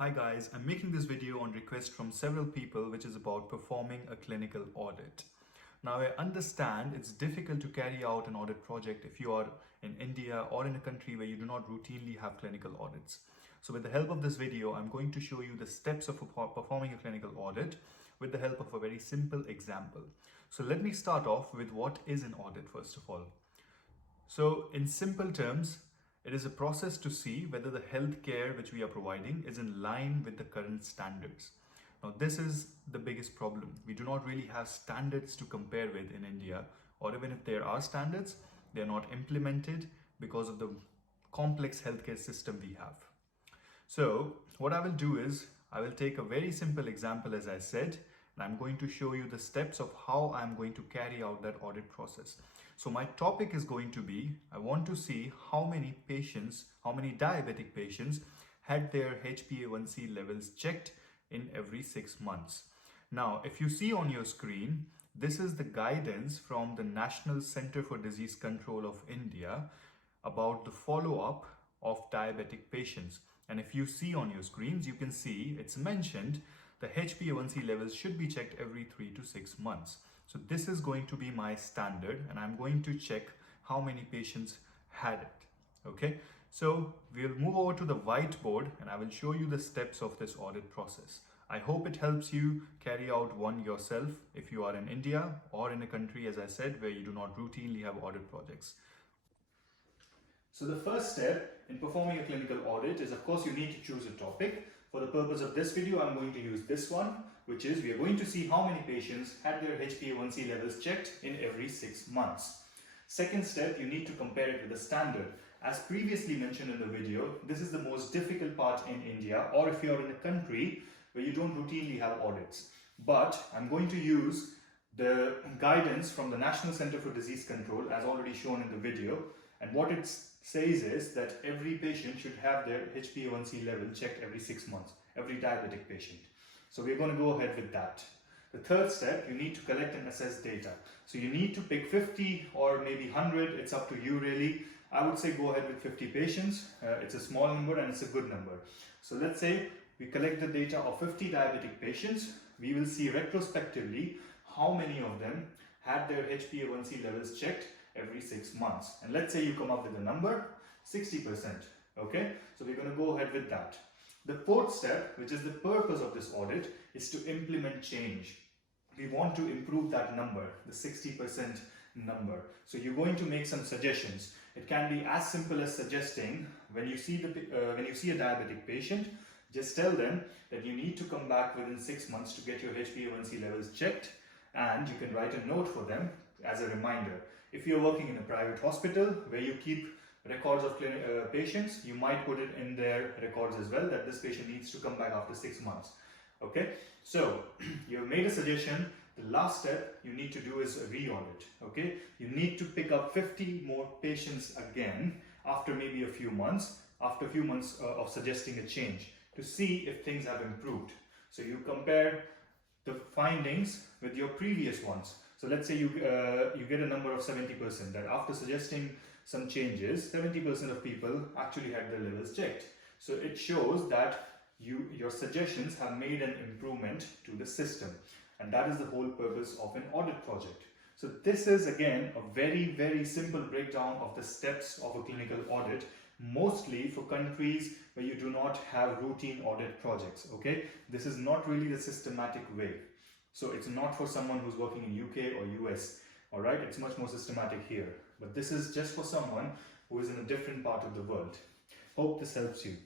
Hi guys, I'm making this video on request from several people which is about performing a clinical audit. Now I understand it's difficult to carry out an audit project if you are in India or in a country where you do not routinely have clinical audits. So with the help of this video, I'm going to show you the steps of performing a clinical audit with the help of a very simple example. So let me start off with what is an audit first of all. So in simple terms, it is a process to see whether the healthcare which we are providing is in line with the current standards. Now, this is the biggest problem. We do not really have standards to compare with in India, or even if there are standards, they are not implemented because of the complex healthcare system we have. So what I will do is I will take a very simple example, as I said, and I'm going to show you the steps of how I'm going to carry out that audit process. So my topic is going to be, I want to see how many diabetic patients had their HbA1c levels checked in every 6 months. Now, if you see on your screen, this is the guidance from the National Center for Disease Control of India about the follow-up of diabetic patients. And if you see on your screens, you can see it's mentioned the HbA1c levels should be checked every 3 to 6 months. So this is going to be my standard, and I'm going to check how many patients had it. Okay, so we'll move over to the whiteboard and I will show you the steps of this audit process. I hope it helps you carry out one yourself if you are in India or in a country, as I said, where you do not routinely have audit projects. So the first step in performing a clinical audit is, of course, you need to choose a topic. For the purpose of this video, I'm going to use this one, which is we are going to see how many patients had their HbA1c levels checked in every 6 months. Second step, you need to compare it with the standard. As previously mentioned in the video, this is the most difficult part in India, or if you're in a country where you don't routinely have audits. But I'm going to use the guidance from the National Center for Disease Control, as already shown in the video. And what it says is that every patient should have their HbA1c level checked every 6 months, every diabetic patient. So we're going to go ahead with that. The third step, you need to collect and assess data. So you need to pick 50 or maybe 100, it's up to you really. I would say go ahead with 50 patients. It's a small number and it's a good number. So let's say we collect the data of 50 diabetic patients. We will see retrospectively how many of them had their HbA1c levels checked every 6 months. And let's say you come up with a number, 60%. Okay, so we're going to go ahead with that. The fourth step, which is the purpose of this audit, is to implement change. We want to improve that number, the 60% number. So you're going to make some suggestions. It can be as simple as suggesting when you see a diabetic patient, just tell them that you need to come back within 6 months to get your HbA1c levels checked, and you can write a note for them as a reminder. If you're working in a private hospital where you keep records of patients, you might put it in their records as well that this patient needs to come back after 6 months. Okay, so you've made a suggestion. The last step you need to do is a re-audit. Okay, you need to pick up 50 more patients again after maybe a few months, of suggesting a change to see if things have improved. So you compare the findings with your previous ones. So let's say you get a number of 70%, that after suggesting some changes, 70% of people actually had their levels checked. So it shows that your suggestions have made an improvement to the system. And that is the whole purpose of an audit project. So this is again a very, very simple breakdown of the steps of a clinical audit, mostly for countries where you do not have routine audit projects. Okay, this is not really the systematic way. So it's not for someone who's working in UK or US, all right? It's much more systematic here. But this is just for someone who is in a different part of the world. Hope this helps you.